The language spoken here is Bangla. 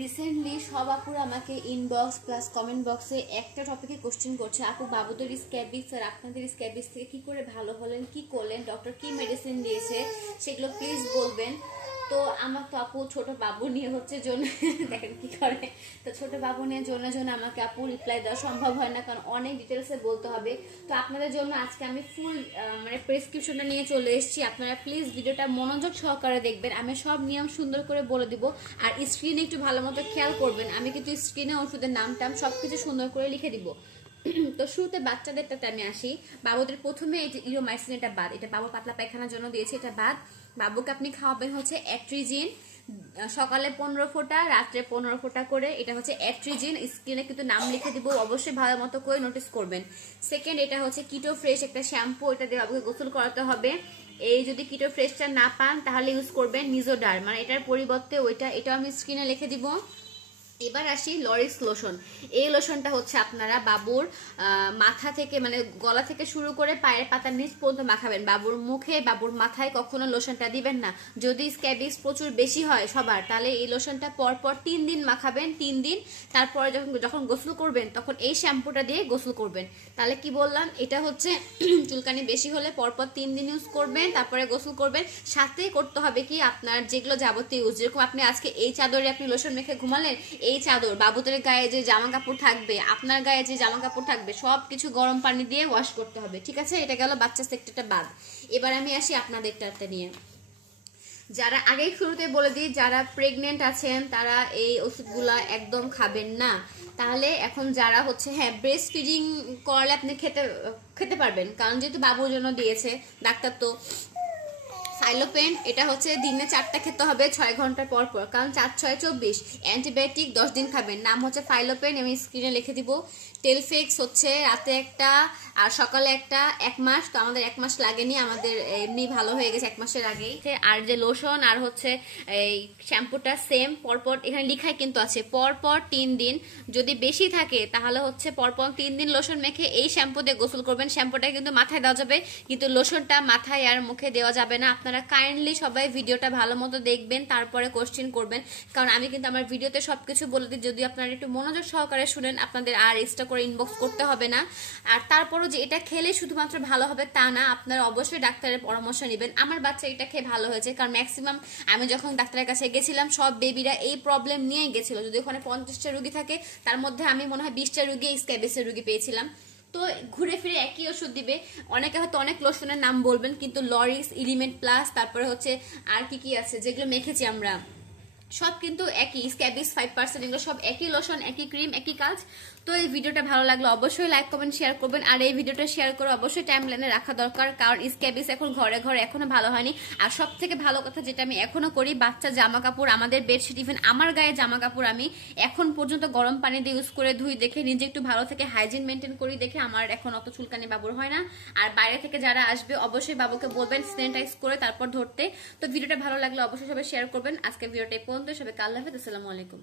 রিসেন্টলি সব আপুরা আমাকে ইনবক্স প্লাস কমেন্ট বক্সে একটা টপিকে কোশ্চেন করছে, আপু বাবুদের স্ক্যাবিস আর আপনাদের স্ক্যাবিস থেকে কি করে ভালো হলেন, কি করলেন, ডক্টর কি মেডিসিন দিয়েছে সেগুলো প্লিজ বলবেন। তো আমার তো আপু ছোট বাবু নিয়ে হচ্ছে জন্য দেখেন কি করে, তো ছোট বাবু নিয়ে জন্য আমাকে আপু রিপ্লাই দেওয়া সম্ভব হয় না, কারণ অনেক ডিটেলসে বলতে হবে। তো আপনাদের জন্য আজকে আমি ফুল মানে প্রেসক্রিপশনটা নিয়ে চলে এসেছি। আপনারা প্লিজ ভিডিওটা মনোযোগ সহকারে দেখবেন, আমি সব নিয়ম সুন্দর করে বলে দিব। আর স্ক্রিনে একটু ভালো মতো খেয়াল করবেন, আমি কিন্তু স্ক্রিনে ওষুধের নাম টাম সবকিছু সুন্দর করে লিখে দিব। তো শুরুতে বাচ্চাদেরটাতে আমি আসি। বাবুদের প্রথমে এই যে ইরোমাইসিন, এটা বাদ, এটা বাবু পাতলা পায়খানার জন্য দিয়েছে, এটা বাদ। বাবুকে আপনি খাওয়াবেন হচ্ছে অ্যাট্রিজিন, সকালে 15 ফোঁটা, রাত্রে 15 ফোঁটা করে। এটা হচ্ছে অ্যাট্রিজিন, স্ক্রিনে কিন্তু নাম লিখে দিব, অবশ্যই ভালো মতো করে নোটিস করবেন। সেকেন্ড, এটা হচ্ছে কিটো ফ্রেশ একটা শ্যাম্পু, এটা দিয়ে বাবুকে গোসল করাতে হবে। এই যদি কিটো ফ্রেশটা না পান তাহলে ইউজ করবেন নিজোডার, মানে এটার পরিবর্তে ওইটা, এটা আমি স্ক্রিনে লিখে দিব। এবার আসি লরিক্স লোশন। এই লোশনটা হচ্ছে আপনারা বাবুর মাথা থেকে মানে গলা থেকে শুরু করে পায়ের পাতার নিচ পর্যন্ত মাখাবেন। বাবুর মুখে বাবুর মাথায় কখনো লোশনটা দিবেন না। যদি স্ক্যাবিস প্রচুর বেশি হয় সবার, তাহলে এই লোশনটা পরপর 3 দিন মাখাবেন, 3 দিন। তারপরে যখন গোসল করবেন তখন এই শ্যাম্পুটা দিয়ে গোসল করবেন। তাহলে কি বললাম, এটা হচ্ছে চুলকানি বেশি হলে পরপর 3 দিন ইউজ করবেন, তারপরে গোসল করবেন। সাথে করতে হবে কি, আপনার যেগুলো যাবতীয় ইউজ, যেরকম আপনি আজকে এই চাদরে আপনি লোশন মেখে ঘুমালেন, এই চাদর, বাবুদের গায়ে যে জামা কাপড় থাকবে, আপনার গায়ে যে জামা কাপড় থাকবে, সবকিছু গরম পানি দিয়ে ওয়াশ করতে হবে, ঠিক আছে? এটা গেল বাচ্চা সেক্টরটা বাদ। এবার আমি আসি আপনাদেরটাতে নিয়ে। যারা আগেই শুরুতে বলে দিই, যারা প্রেগনেন্ট আছেন তারা এই ওষুধগুলা একদম খাবেন না। তাহলে এখন যারা হচ্ছে হ্যাঁ ব্রেস্ট ফিডিং করলে আপনি খেতে পারবেন, কারণ যেহেতু বাবুর জন্য দিয়েছে ডাক্তার। তো ফাইলোপেন, এটা হচ্ছে দিনে 4টা খেতে হবে 6 ঘন্টা পর পর, কারণ 4 6 24। অ্যান্টিবায়োটিক 10 দিন খাবেন, নাম হচ্ছে ফাইলোপেন, আমি স্ক্রিনে লিখে দিব। টেলফেক্স হচ্ছে রাতে একটা আর সকালে একটা, 1 মাস। তো আমাদের 1 মাস লাগেনি, আমাদের এমনি ভালো হয়ে গেছে 1 মাসের আগেই। আর যে লোশন আর হচ্ছে এই শ্যাম্পুটা সেম, পরপর এখানে লিখাই কিন্তু আছে পরপর 3 দিন। যদি বেশি থাকে তাহলে হচ্ছে পরপর 3 দিন লোশন মেখে এই শ্যাম্পু দিয়ে গোসল করবেন। শ্যাম্পুটা কিন্তু মাথায় দেওয়া যাবে, কিন্তু লোশনটা মাথায় আর মুখে দেওয়া যাবে না। আপনারা কাইন্ডলি সবাই ভিডিওটা ভালো মতো দেখবেন, তারপরে কোশ্চেন করবেন, কারণ আমি কিন্তু আমার ভিডিওতে সবকিছু বলে দিই। যদি আপনারা একটু মনোযোগ সহকারে শুনেন, আপনাদের আর এক্সট্রা করে ইনবক্স করতে হবে না। আর তারপরও যে এটা খেলে শুধুমাত্র ভালো হবে তা না, আপনারা অবশ্যই ডাক্তারের পরামর্শ নেবেন। আমার বাচ্চা এটা খেয়ে ভালো হয়েছে, কারণ ম্যাক্সিমাম আমি যখন ডাক্তারের কাছে গেছিলাম সব বেবিরা এই প্রবলেম নিয়েই গেছিল। যদি ওখানে 50টা রোগী থাকে, তার মধ্যে আমি মনে হয় 20টা রোগী স্ক্যাবিসের রোগী পেয়েছিলাম। তো ঘুরে ফিরে একই ওষুধ দিবে, অনেকে হয়তো অনেক লোশনের নাম বলবেন, কিন্তু লরিক্স, এলিমেন্ট প্লাস, তারপরে হচ্ছে আর কি আছে যেগুলো মেখেছি আমরা, সব কিন্তু একই। স্ক্যাবিস 5%, এগুলো সব একই লোশন, একই ক্রিম, একই কাজ। তো এই ভিডিওটা ভালো লাগলো অবশ্যই লাইক কমেন্ট শেয়ার করবেন, আর এই ভিডিওটা শেয়ার করে অবশ্যই টাইম লাইনে রাখা দরকার, কারণ স্ক্যাবিস এখন ঘরে ঘরে এখনো ভালো হয়নি। আর সব থেকে ভালো কথা যেটা আমি এখনো করি, বাচ্চা জামা কাপড়, আমাদের বেডশিট, ইভেন আমার গায়ে জামা কাপড় আমি এখন পর্যন্ত গরম পানি দিয়ে ইউজ করে ধুই, দেখে নিজে একটু ভালো থেকে হাইজিন মেনটেন করি, দেখে আমার এখন অত চুলকানি বাবুর হয় না। আর বাইরে থেকে যারা আসবে অবশ্যই বাবুকে বলবেন স্যানিটাইজ করে তারপর ধরতে। তো ভিডিওটা ভালো লাগলে অবশ্যই সবাই শেয়ার করবেন। আজকে ভিডিওটা এই পর্যন্ত, সবাইকে আল্লাহ হাফেজ, আসসালামু আলাইকুম।